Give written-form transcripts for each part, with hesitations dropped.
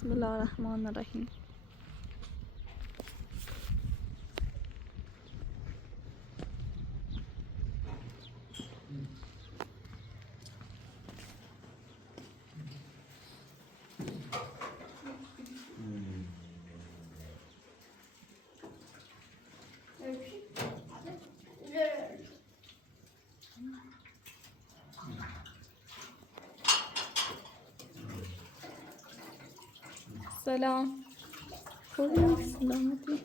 بسم الله الرحمن الرحیم. سلام. خوبی؟ سلامتی؟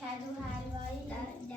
کدو حلوایی قهوه‌ای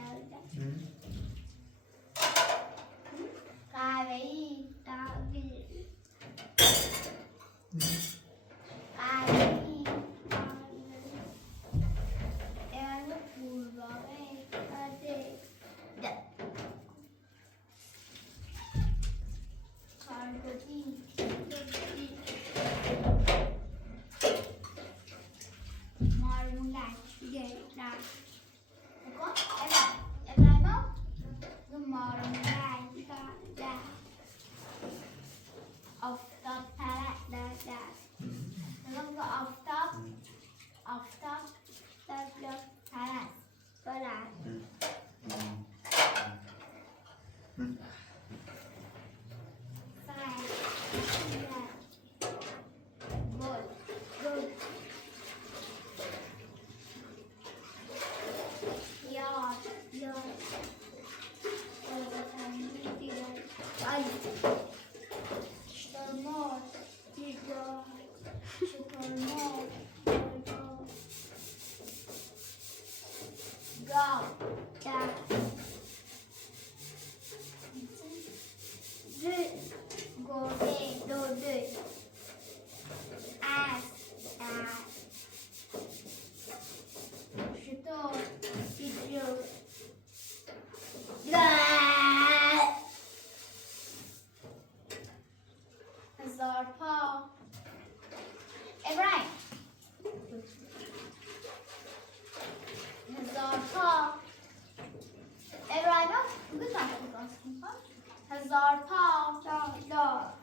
هزار پا دار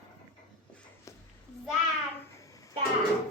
زر سز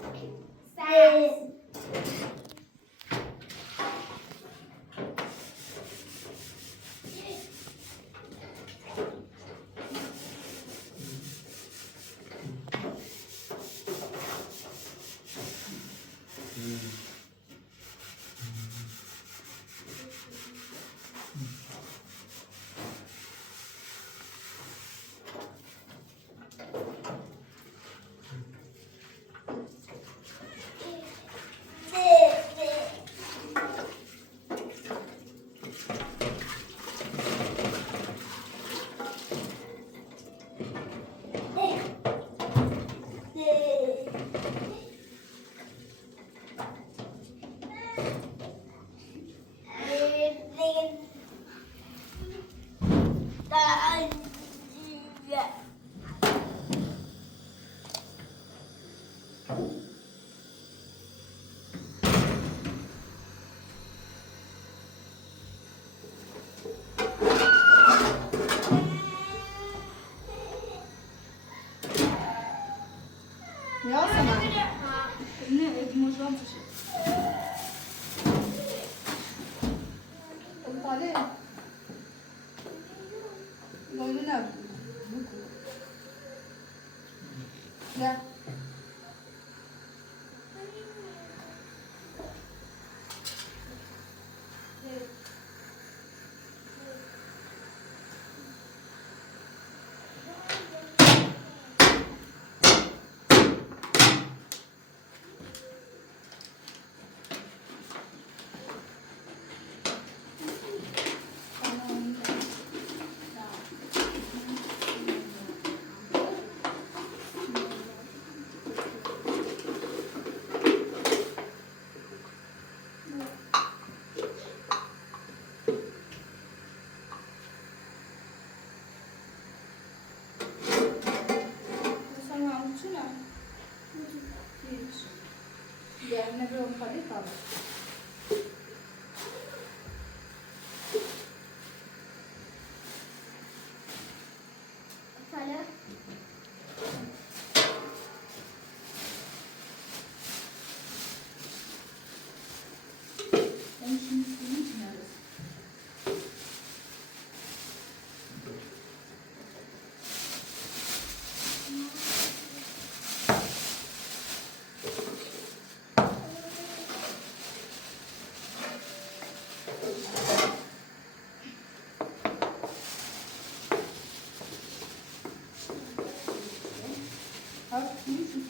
Yerine bir on parayı kalır. Hala. Ben şimdi suyun için arasın. Artık suyun için.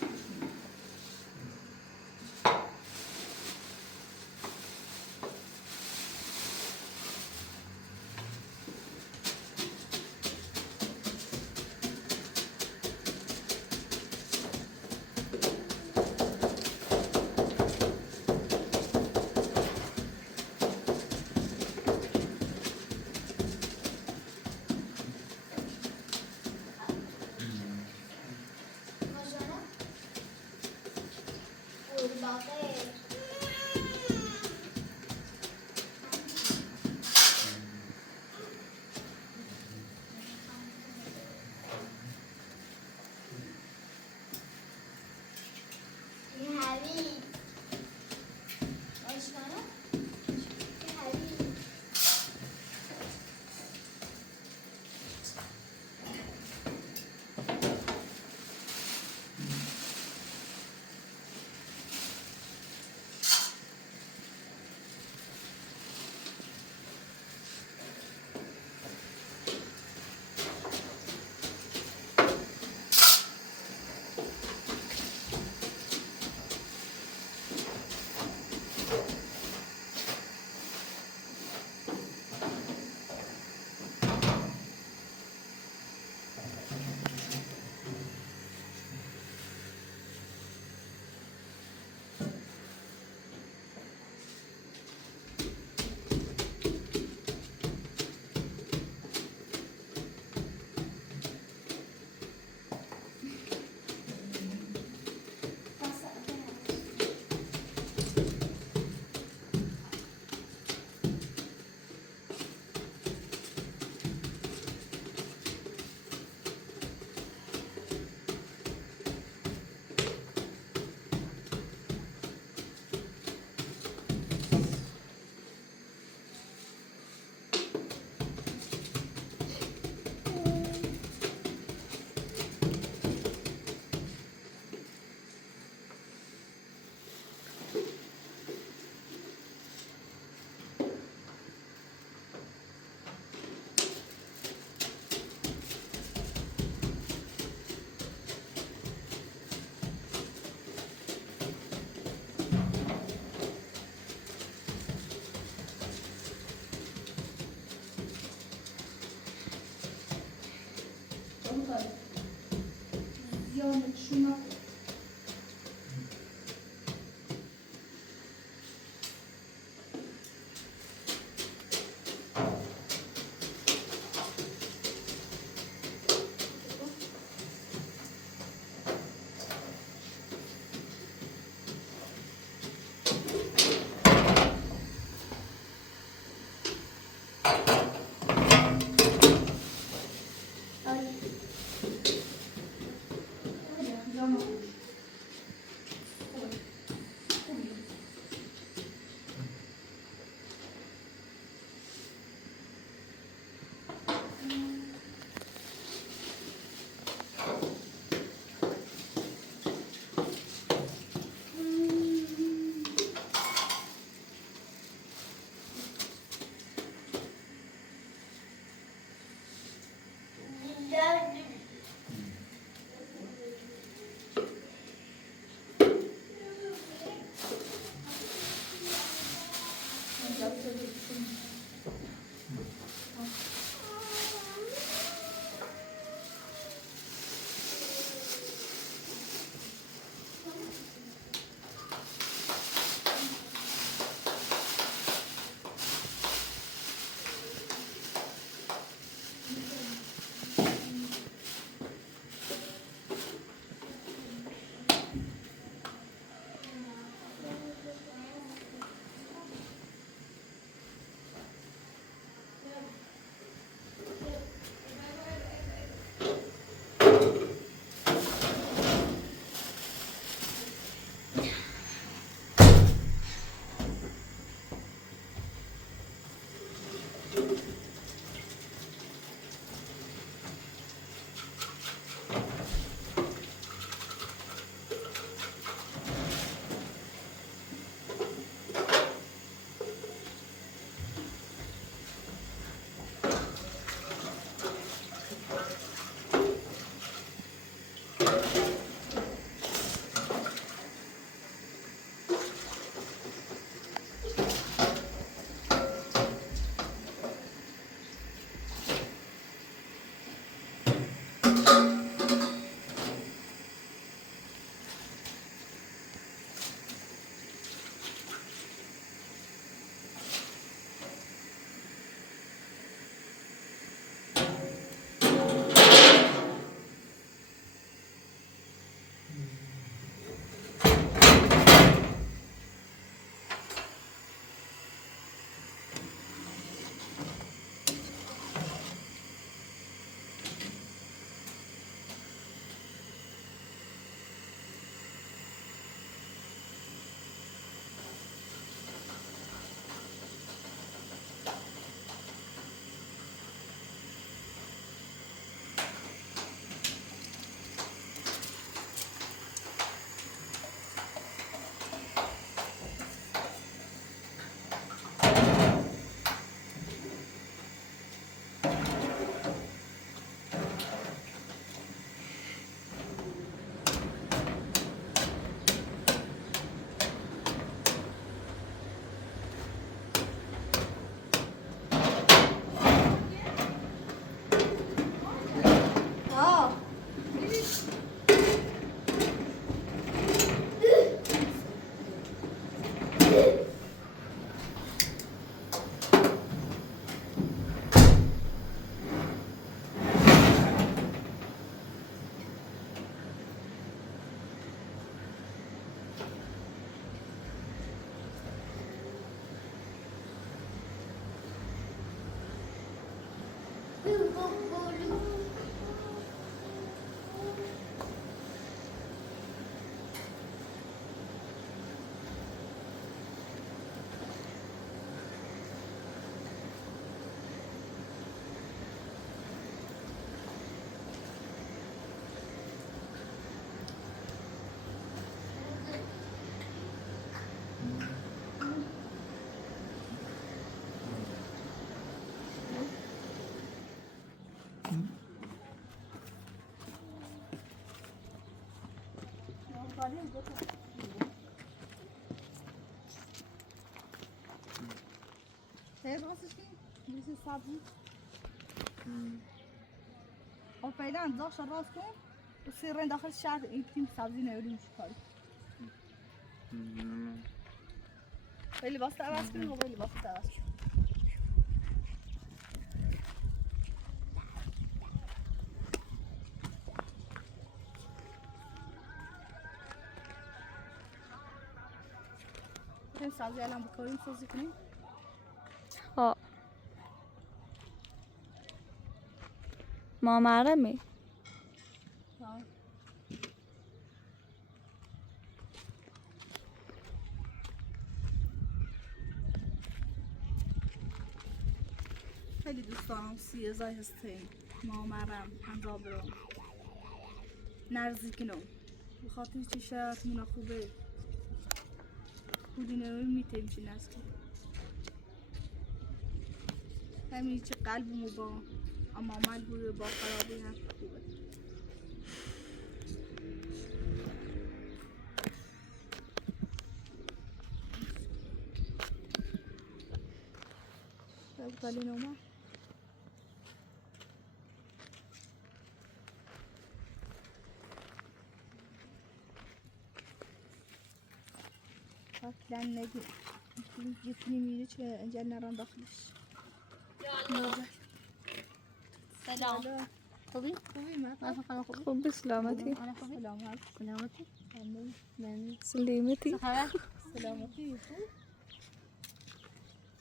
Sonra. Kurbağaya. Heavy. Sonra. Heavy. Onu da yani şuna بولو هي راستش میشه سبزی او فعلا داخل راس کن و سیرین داخل شهر این تیم سبزی نمیدونم چیکاری خیلی لباس عوض کنیم و لباس عوض کنیم این سبزی الان بکاریم سازی کنیم ها ما معرمی ها خیلی دوست دارم سیزای هستیم ما مرم انجام برم نرزی کنم بخاطر چی شرطمون خوبه بودی نوی میتیم چی نرز کنم همین چه قلبمو با اما عمل بوده با خرابی هم خوبه بگذالی نومه اصلا نگی جسمی میره چه انجل نران داخلش سلام خوبی؟ خوبی ما خوبی؟ خوب سلامتی انا خوبی سلامت سلامتی؟ من سلامتی چه خبر؟ سلامتی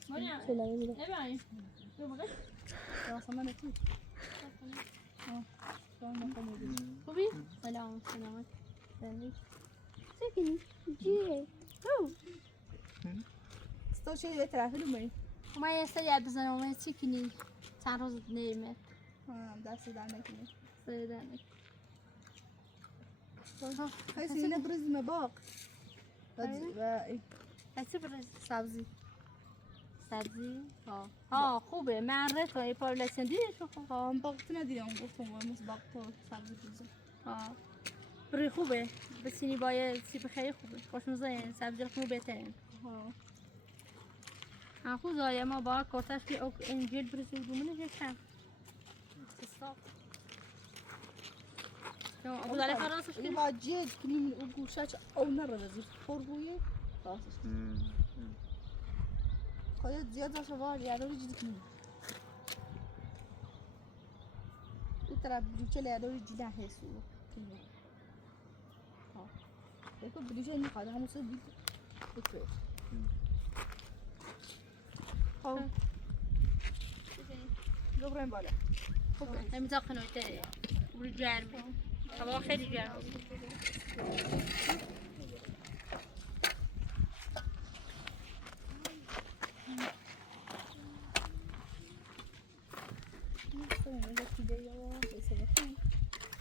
مریم سلامتی نبایی تو بقیت؟ یا سلامتی خوبی؟ سلام سلامتی سکنی؟ جیه؟ تو چه یه طرفی رو بری ما یه سری عد بزنم چی کنی؟ چند روز نیمت دست در نکنی سیدنی هستی اینه برزیم باق و هستی برز سبزی سبزی؟ ها خوبه معرض توی پاپولیاسیون دیدیشو خوب هم باقت ندیدم گفتم وای باق تو سبزی بزن ها بری خوبه بسینی باید سیب خیلی خوبه خوشمزه سبزی خوب بهترین خوب زایه ما با کارتش که انجیل برزی دومونه جکم تصاب ابو داره فراسش این کنی با جد کنیم او گوشش او نرزی خورگویه راسش خواهد زیاد باشه وار یادو رو جدی کنیم او طرف بلوچه لیادو رو جدا حسو کنیم بکو بلوچه میخواد همون سه دید بکوه خب زبرم بالا خوبه نمیزا خنویته بری گرمه هوا خیلی گرمه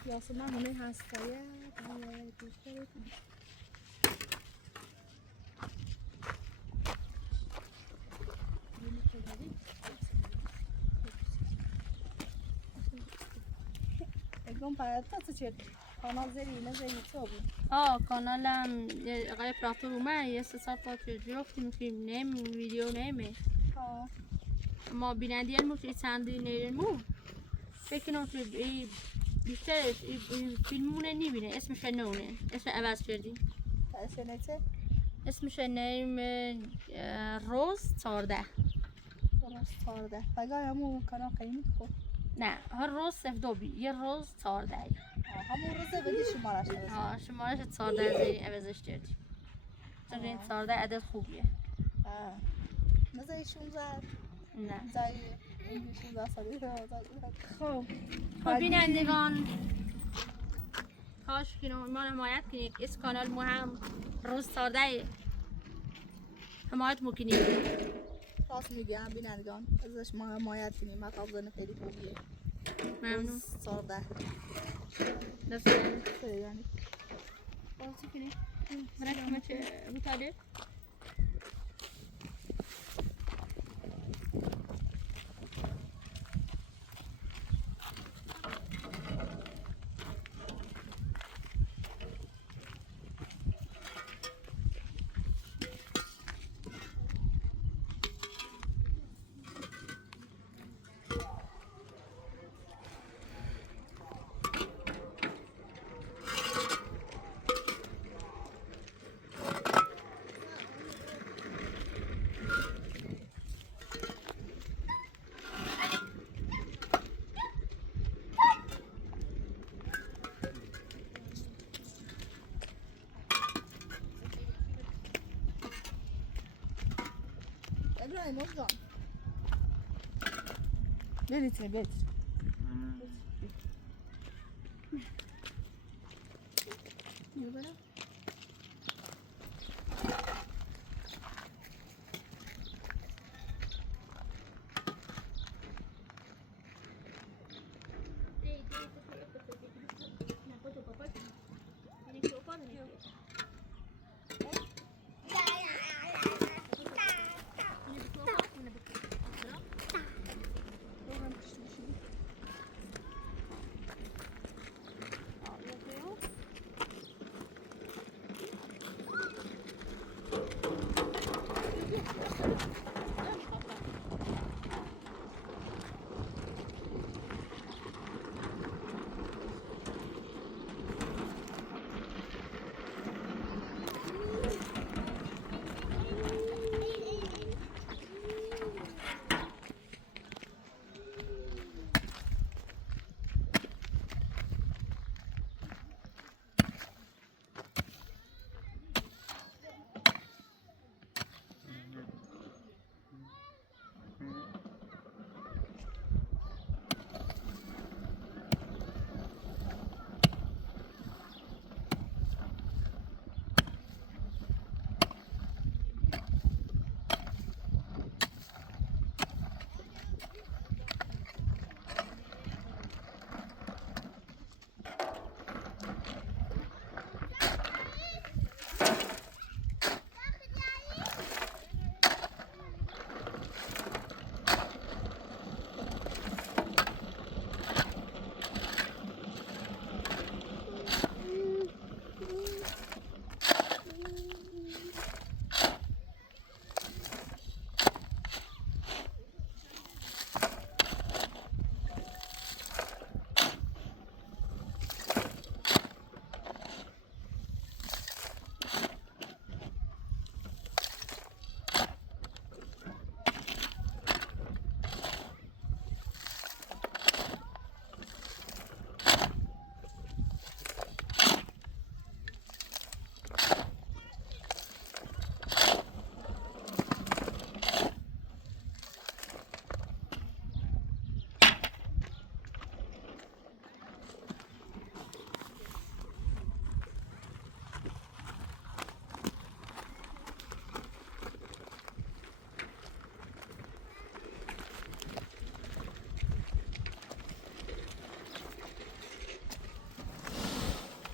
یا اصلا همه هستایه اگم باید تا چه کانال زری نزدی چه بود کانالم آقای پراتور اومد یه 3 ساعت تا که جفتیم فیلم نیم ویدیو نیمه ما بینندی علمو که چندی نیرمو فکر کنم که بیشترش فیلمونه نمیبینه اسمش نونه اسم عوض کردیم اسنته اسمش نیم روز 14 روز 14 بگای همون کانال قیمت خوب نه هر روز 02 یه روز 14 همون روزه بدی شمارش نوشت شمارش 14 زیری عوضش کردیم چون این 14 عدد خوبیه نزدی 16 نه زای خب خب بینندگان کاش که ما حمایت کنید اس کانال ما هم روز سارده حمایت میکنید. راست میگم بینندگان ازش ما حمایت کنیم. مطلب زن خیلی خوبیه. ممنون. سارده دست یعنی بازی کنید. برای ما چه بوتاده؟ ابراهیم جان برید برید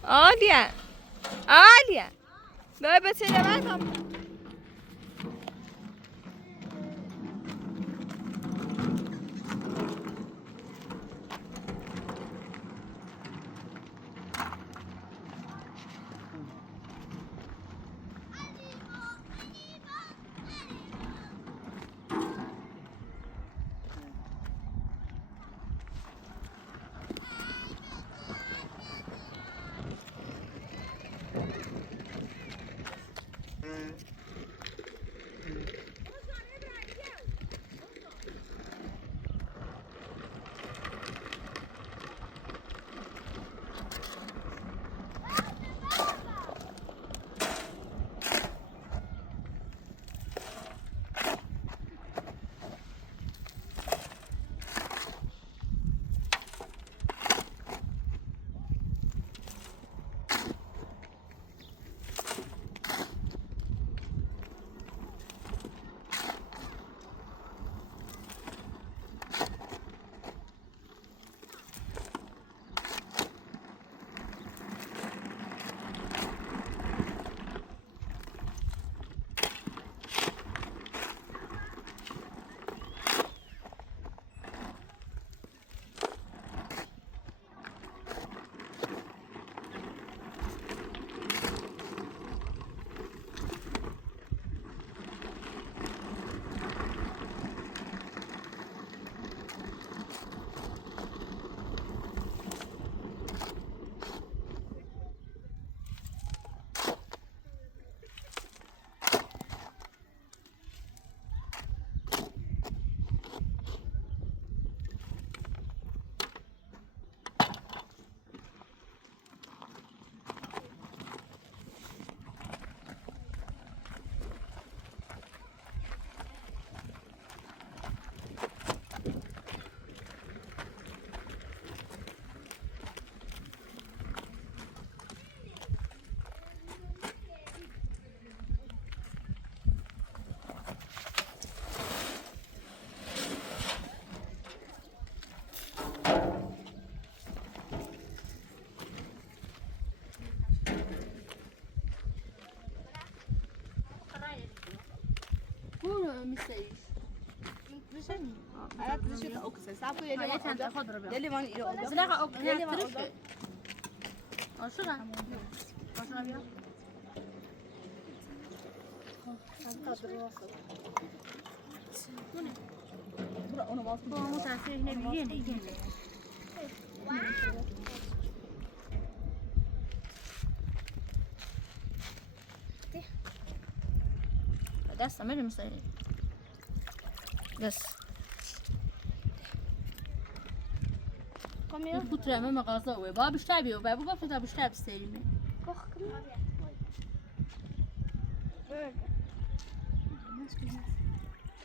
عالية عالية بقى بس اللي معاكم سریش عرفت ليش اوكسي صافي يلي هاي ما تنت أخضر بيا يلي ما يلي بلاغ أوكي يلي ترشة أشرا أشرا بيا انا ما هو متعسر هنا بيجيني دست عمل مصيري دست Kom الكترة أمام غازة بابا بشتابي وبابا قفت بشتاب السليمة Koch, kom hier.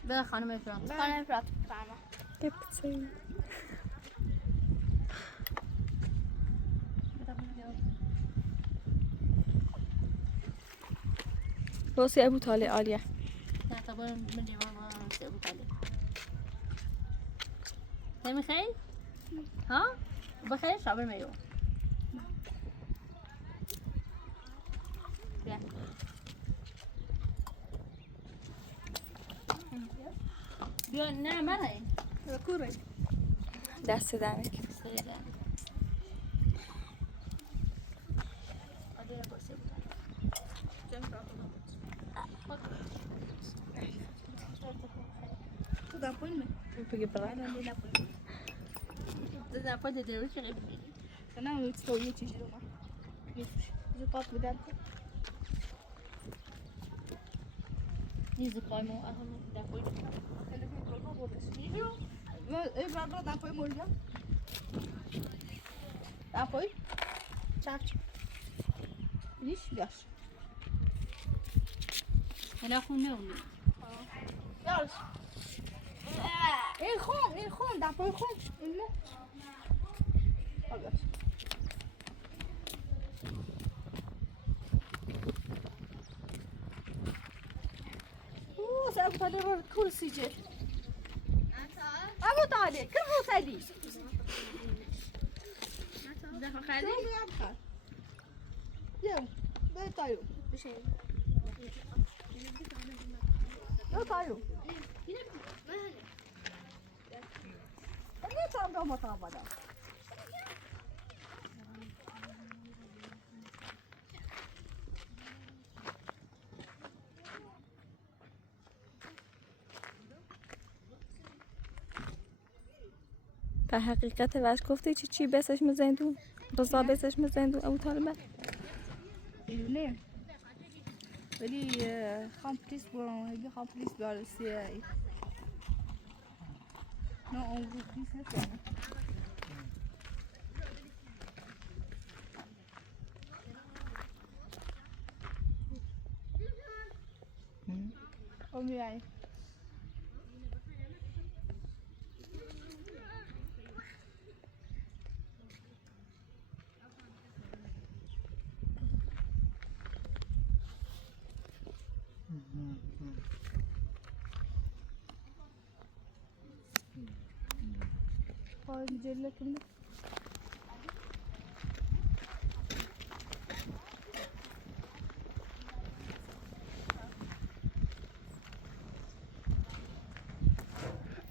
بلا خانم إفراد We gaan even praten samen. Kipsen. بصي أبو طالع عالية. تعتبر من اليوم ما سأبوك عليه تمي خيل؟ ها؟ بخير شعبر ما يوم بيا بيا نعم مرة كوري دست دمك. سريدا خذها فيلم بقي برا. انا اللي لا تزا فوت دروش غبي انا تسوي تيجي لما جو طاط بدالكم يزي قايمو أهم دافوي ايه برا دا فوي مولجا دا فوي Ciao. ليش ياش هلا خون نوني ياش ايه خون دا فوي خون إنه ياش اوه سأبو طالع كرسي جي أبو طالع كيف سالي دافع شو خالي بيعمل يوم بيطايو يطايو ليه تعملوا مطابة ده به حقیقت وش گفته چی بسش مزندون رضا بسش مزندون أبو طالب ليه ولي خام بليس بورون هيجي خام بليس بالسي نو اون بليس هسه قومي يعني هاي مجلة كلها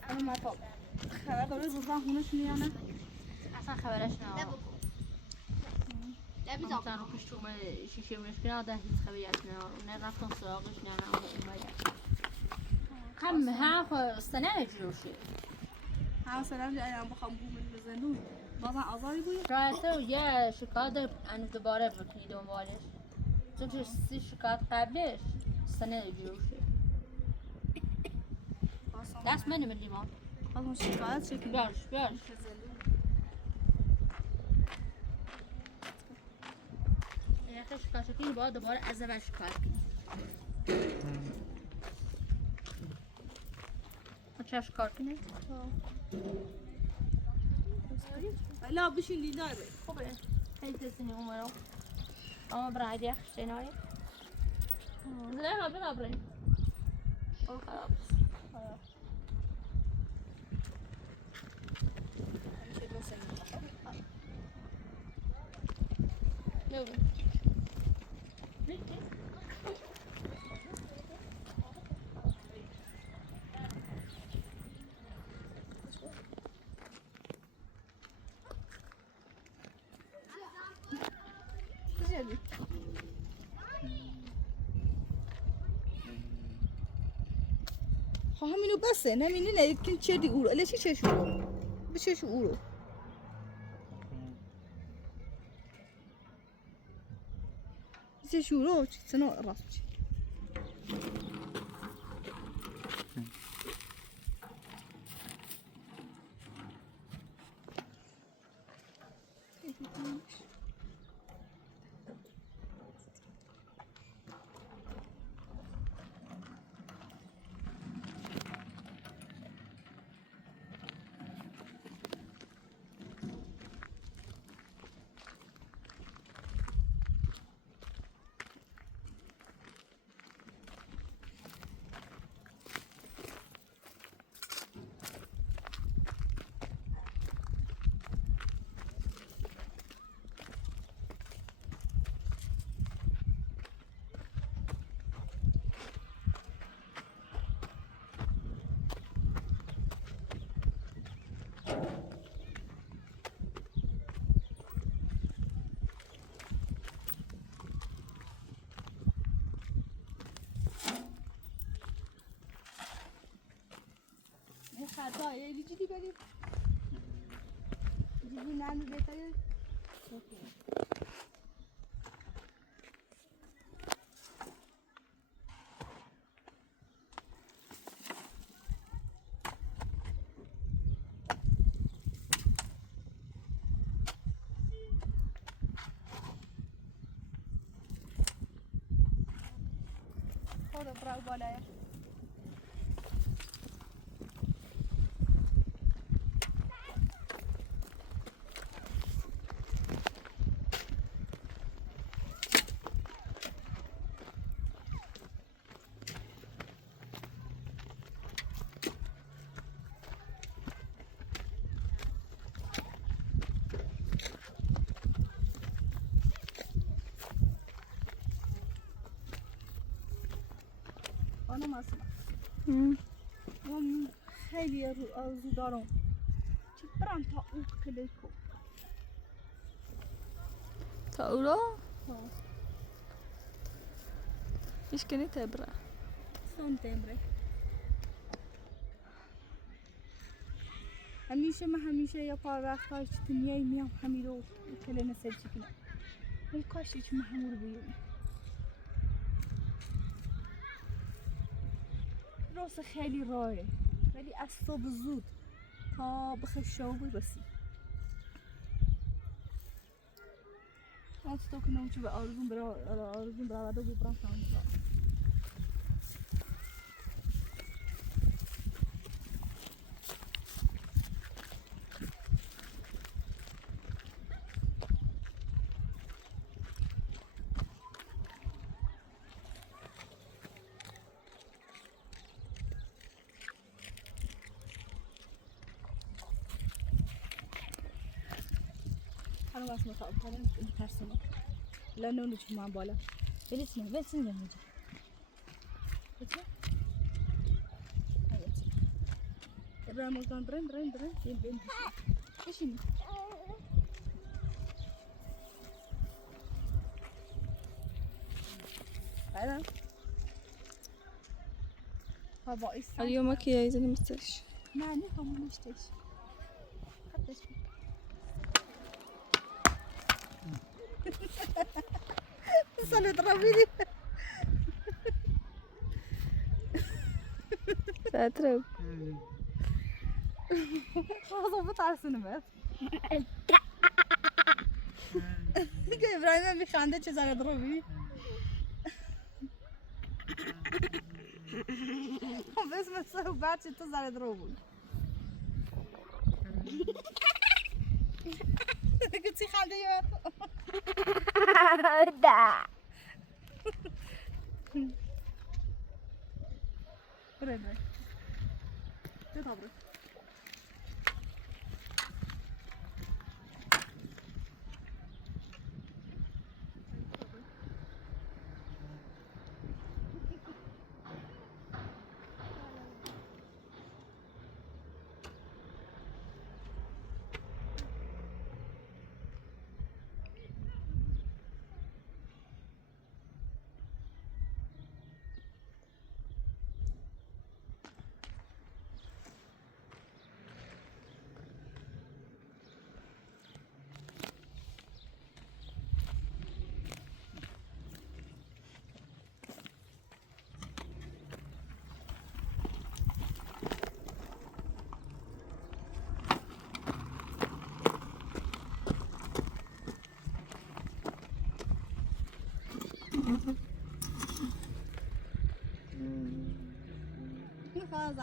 أنا ما طب خبر الرضا هنا شنو أنا أصلا خبرش نه Heb je dat? مثلا روكش تو ما شيء مشكلة ده هيك خبياتنا ونرفض صراغش نانا وما كم ها السنة جروشي ها سلام لي أنا بخم بو من الزنون بابا أزاري بوي رأيته يا شكاده أنا دوباره بکنی دنبالش چون که 3 شکایت قبلش السنة جروشي دست مني من اليوم خلاص شكايات شكل بیارش یه خیلی شکایت کنی باید دوباره از اول شکایت کنی چه شکار کنی؟ لا بشين لي دايرة خوبه خیلی تسینی اون رو اما برای دیگه خشته نایی نه بنا برای او خراب نو همینو بسه نمینی نه کن چه دی اورو الی چه شورو بچه شو اورو چه شورو چه سنا راست چه خطا الی جدی بریم جدی نمی بهتره خود برای بالای خانم اسما من خیلی آرزو دارم که برم تا اون کلیکو تا او را؟ ایش کنی تبره سانتمبره همیشه یا پار وقتاش دنیای میام همین رو کلی نسل چکنم ولی کاش هیچ محمول بیونی راست خیلی راهه ولی از صبح زود تا بخیر شو برسی من تو کنم چه به آرزون برا دو برام سامسا أنا ما أسمع صوت كلام مترسمة لأنه نجم مع بالا بلسنا يا نجم بتشي هاي بتشي إبراهيم مكان درين بين إيش هني أنا هذا إيش اليوم أكيد عايزين مسترش ما نفهم مشتاش حتى صار يضربني ساترب خلاص بطلع السينمات ابراهيم بيخانده چه زار يضربني بس مسه بعد چه تو زار يضربني قلتي خالدي يا دا بريد تطبري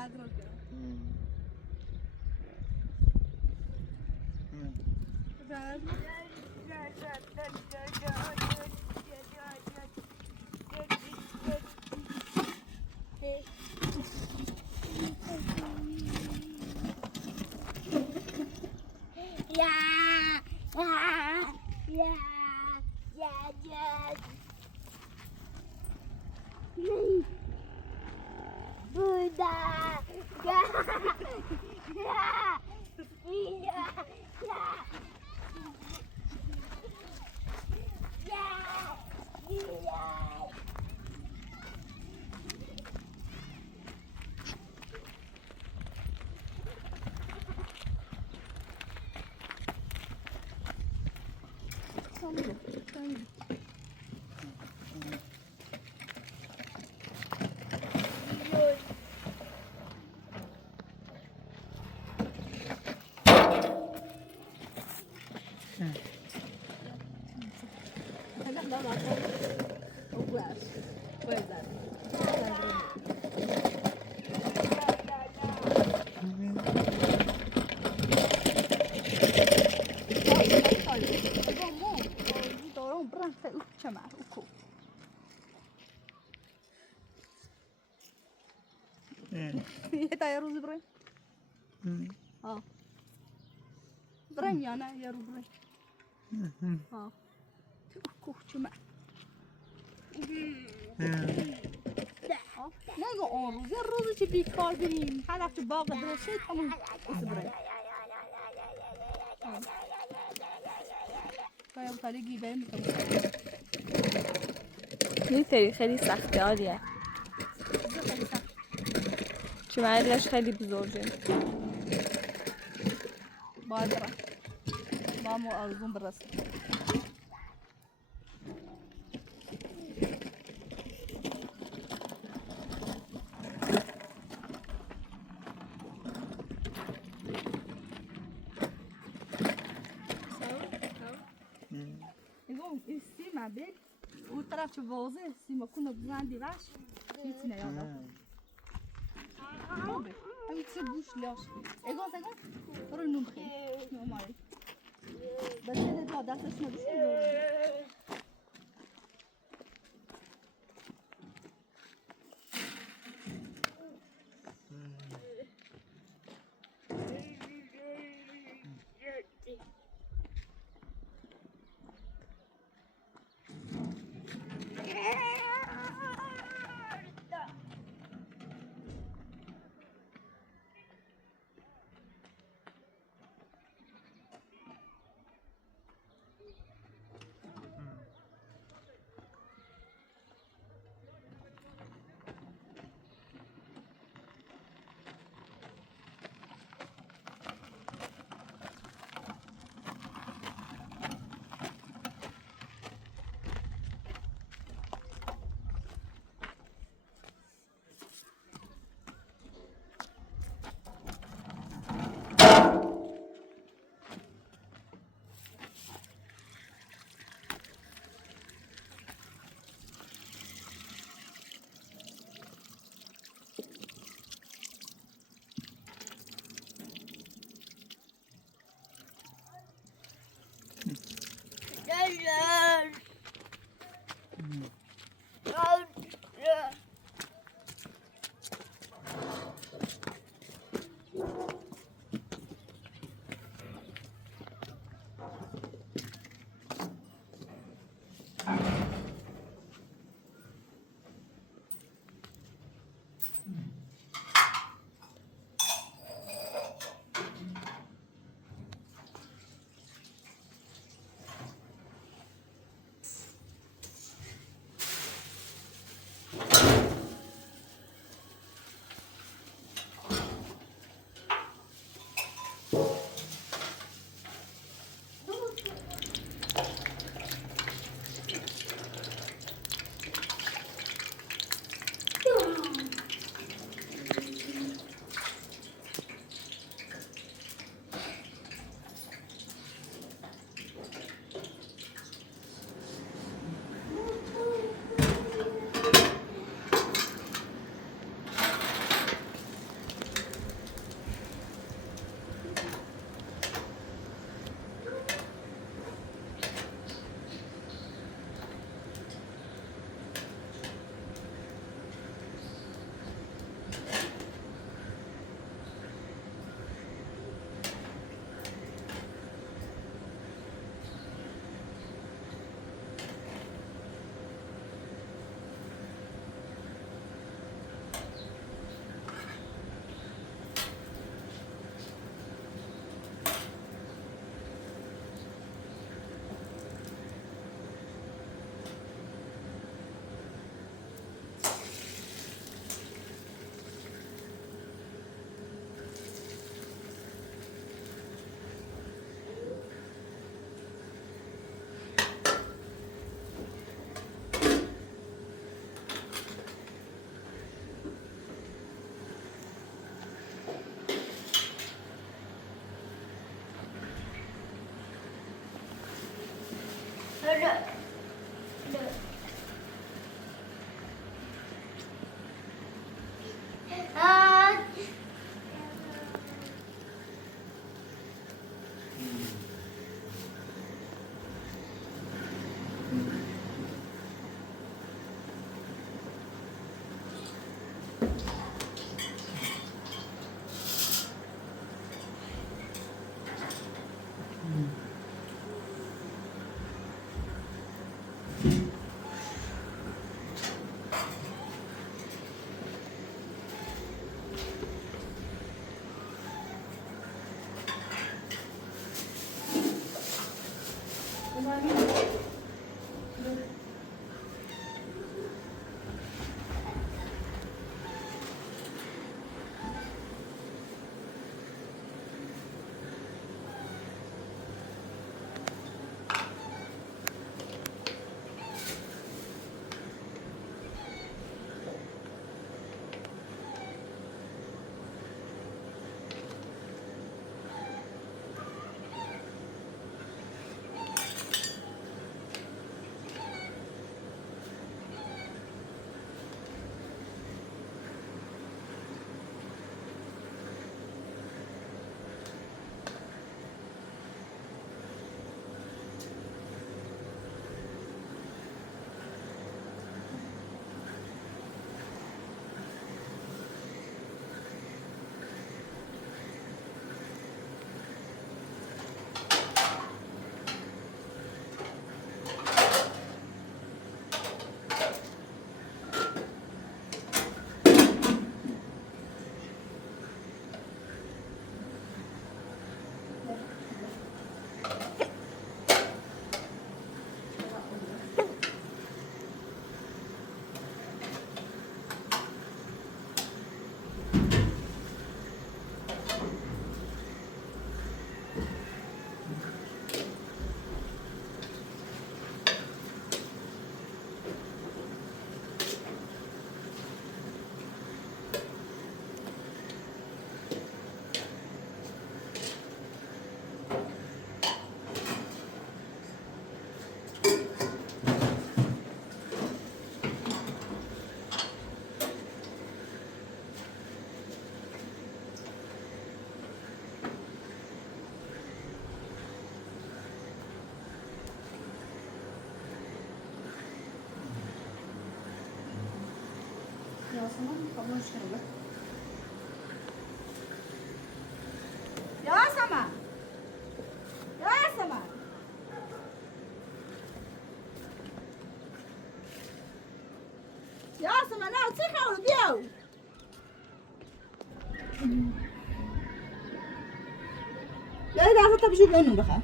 قدر کنم. هلا لا وقاش وزاد يا روز برين برين يانا يا روز برين کوچمه نگو آن روز یه روزی که بیکار بریم هر هفته باغ درست شد همون بریم باید خالی گیبه میکنم میتری خیلی سخته آلیه چون عدلش خیلی بزرگه باید برم با مو آرزون برسیم سیما بید اون طرف چه واضح سیما کنه بزندی وش هیچی نیاده همین چه بوش لاش اگاز برو نوم خیلی نوم آری بسیده دا دستش نداشته یاسمن خاموش کنه یاسمن یاسمن یاسمن نه چه خبر بیاو یه دفعه تا بشو بینون بخواه